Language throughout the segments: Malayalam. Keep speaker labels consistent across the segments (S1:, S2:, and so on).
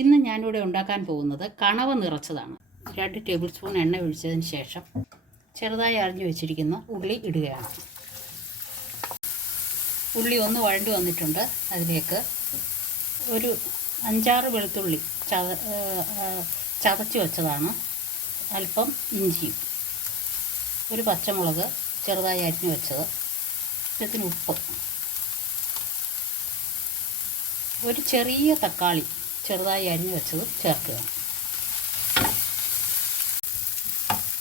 S1: ഇന്ന് ഞാനിവിടെ ഉണ്ടാക്കാൻ പോകുന്നത് കണവ നിറച്ചതാണ്. രണ്ട് ടേബിൾ സ്പൂൺ എണ്ണ ഒഴിച്ചതിന് ശേഷം ചെറുതായി അരിഞ്ഞു വെച്ചിരിക്കുന്ന ഉള്ളി ഇടുകയാണ്. ഉള്ളി ഒന്ന് വഴണ്ടി വന്നിട്ടുണ്ട്. അതിലേക്ക് ഒരു അഞ്ചാറ് വെളുത്തുള്ളി ചത വെച്ചതാണ്. അല്പം ഇഞ്ചിയും. ഒരു പച്ചമുളക് ചെറുതായി അരിഞ്ഞു വെച്ചത്. ഇഷ്ടത്തിന് ഉപ്പ്. ഒരു ചെറിയ തക്കാളി ചെറുതായി അരിഞ്ഞു വെച്ചത് ചേർക്കുക.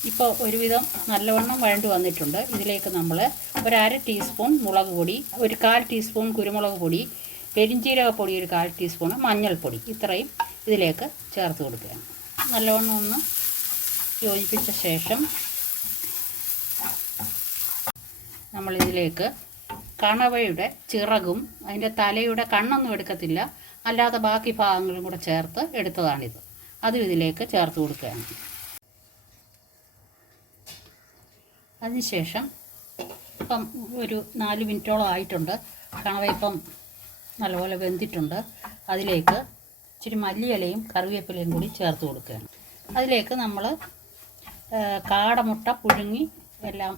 S1: ഇപ്പോൾ ഒരുവിധം നല്ലവണ്ണം വഴണ്ടു വന്നിട്ടുണ്ട്. ഇതിലേക്ക് നമ്മൾ ഒരു ടീസ്പൂൺ മുളക് പൊടി ഒരു കാൽ ടീസ്പൂൺ കുരുമുളക് പൊടി പെരിഞ്ചീരകപ്പൊടി ഒരു കാൽ ടീസ്പൂൺ മഞ്ഞൾപ്പൊടി ഇത്രയും ഇതിലേക്ക് ചേർത്ത് കൊടുക്കുക. നല്ലവണ്ണം ഒന്ന് യോജിപ്പിച്ച ശേഷം നമ്മളിതിലേക്ക് കണവയുടെ ചിറകും അതിന്റെ തലയുടെ കണ്ണൊന്നും എടുക്കത്തില്ല. അല്ലാതെ ബാക്കി ഭാഗങ്ങളും കൂടെ ചേർത്ത് എടുത്തതാണിത്. അതും ഇതിലേക്ക് ചേർത്ത് കൊടുക്കുകയാണ്. അതിനുശേഷം ഇപ്പം ഒരു നാല് മിനിറ്റോളം ആയിട്ടുണ്ട്. കണവ ഇപ്പം നല്ലപോലെ വെന്തിട്ടുണ്ട്. അതിലേക്ക് ഇച്ചിരി മല്ലിയിലയും കറിവേപ്പിലയും കൂടി ചേർത്ത് കൊടുക്കുകയാണ്. അതിലേക്ക് നമ്മൾ കാടമുട്ട പുഴുങ്ങി എല്ലാം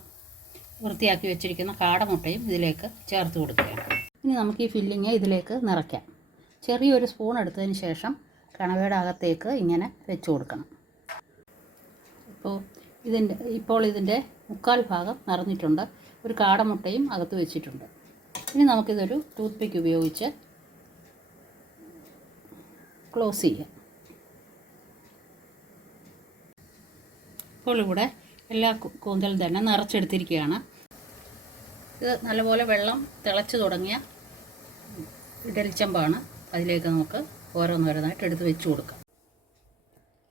S1: വൃത്തിയാക്കി വെച്ചിരിക്കുന്ന കാടമുട്ടയും ഇതിലേക്ക് ചേർത്ത് കൊടുക്കുകയാണ്. ഇനി നമുക്ക് ഈ ഫില്ലിങ് ഇതിലേക്ക് നിറയ്ക്കാം. ചെറിയൊരു സ്പൂൺ എടുത്തതിന് ശേഷം കണവയുടെ അകത്തേക്ക് ഇങ്ങനെ വെച്ച് കൊടുക്കണം. ഇപ്പോൾ ഇതിന്റെ ഇപ്പോൾ ഇതിന്റെ മുക്കാൽ ഭാഗം നിറഞ്ഞിട്ടുണ്ട്. ഒരു കാടമുട്ടയും അകത്ത് വെച്ചിട്ടുണ്ട്. ഇനി നമുക്കിതൊരു ടൂത്ത് പിക്ക് ഉപയോഗിച്ച് ക്ലോസ് ചെയ്യാം. ഇപ്പോൾ ഇവിടെ എല്ലാ കൂന്തലും തന്നെ നിറച്ചെടുത്തിരിക്കുകയാണ്. ഇത് നല്ലപോലെ വെള്ളം തിളച്ച് തുടങ്ങിയ ഇഡലിച്ചമ്പാണ് അതിലേക്ക് നമുക്ക് ഓരോന്നോരോന്നായിട്ട് എടുത്ത് വെച്ച് കൊടുക്കാം.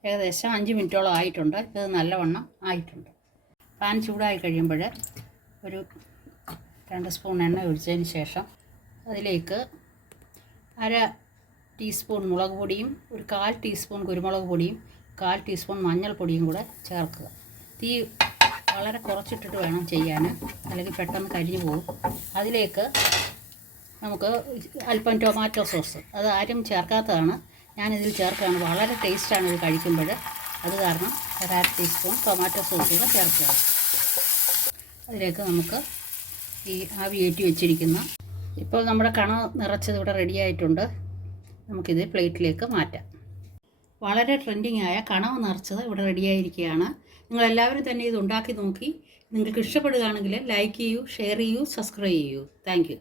S1: ഏകദേശം അഞ്ച് മിനിറ്റോളം ആയിട്ടുണ്ട്. ഇത് നല്ലവണ്ണം ആയിട്ടുണ്ട്. പാൻ ചൂടായി കഴിയുമ്പോൾ ഒരു രണ്ട് സ്പൂൺ എണ്ണ ഒഴിച്ചതിന് ശേഷം അതിലേക്ക് അര ടീസ്പൂൺ മുളക് പൊടിയും ഒരു കാൽ ടീസ്പൂൺ കുരുമുളക് പൊടിയും കാൽ ടീസ്പൂൺ മഞ്ഞൾപ്പൊടിയും കൂടെ ചേർക്കുക. തീ വളരെ കുറച്ചിട്ടിട്ട് വേണം ചെയ്യാൻ. അല്ലെങ്കിൽ പെട്ടെന്ന് കരിഞ്ഞു പോകും. അതിലേക്ക് നമുക്ക് അല്പം ടൊമാറ്റോ സോസ്. അത് ആരും ചേർക്കാത്തതാണ്. ഞാനിതിൽ ചേർക്കുകയാണ്. വളരെ ടേസ്റ്റാണ് ഇത് കഴിക്കുമ്പോൾ. അത് കാരണം ഒരു ടീസ്പൂൺ ടൊമാറ്റോ സോസ് കൂടെ ചേർക്കുക അതിലേക്ക് നമുക്ക് ഈ ആവി ഏറ്റി വെച്ചിരിക്കുന്ന ഇപ്പോൾ നമ്മുടെ കണ നിറച്ചത് ഇവിടെ റെഡി ആയിട്ടുണ്ട്. നമുക്കിത് പ്ലേറ്റിലേക്ക് മാറ്റാം. വളരെ ട്രെൻഡിങ് ആയ കണവ് നിറച്ചത് ഇവിടെ റെഡിയായിരിക്കുകയാണ് നിങ്ങളെല്ലാവരും തന്നെ ഇത് ഉണ്ടാക്കി നോക്കി. നിങ്ങൾക്ക് ഇഷ്ടപ്പെടുകയാണെങ്കിൽ ലൈക്ക് ചെയ്യൂ ഷെയർ ചെയ്യൂ സബ്സ്ക്രൈബ് ചെയ്യൂ. താങ്ക്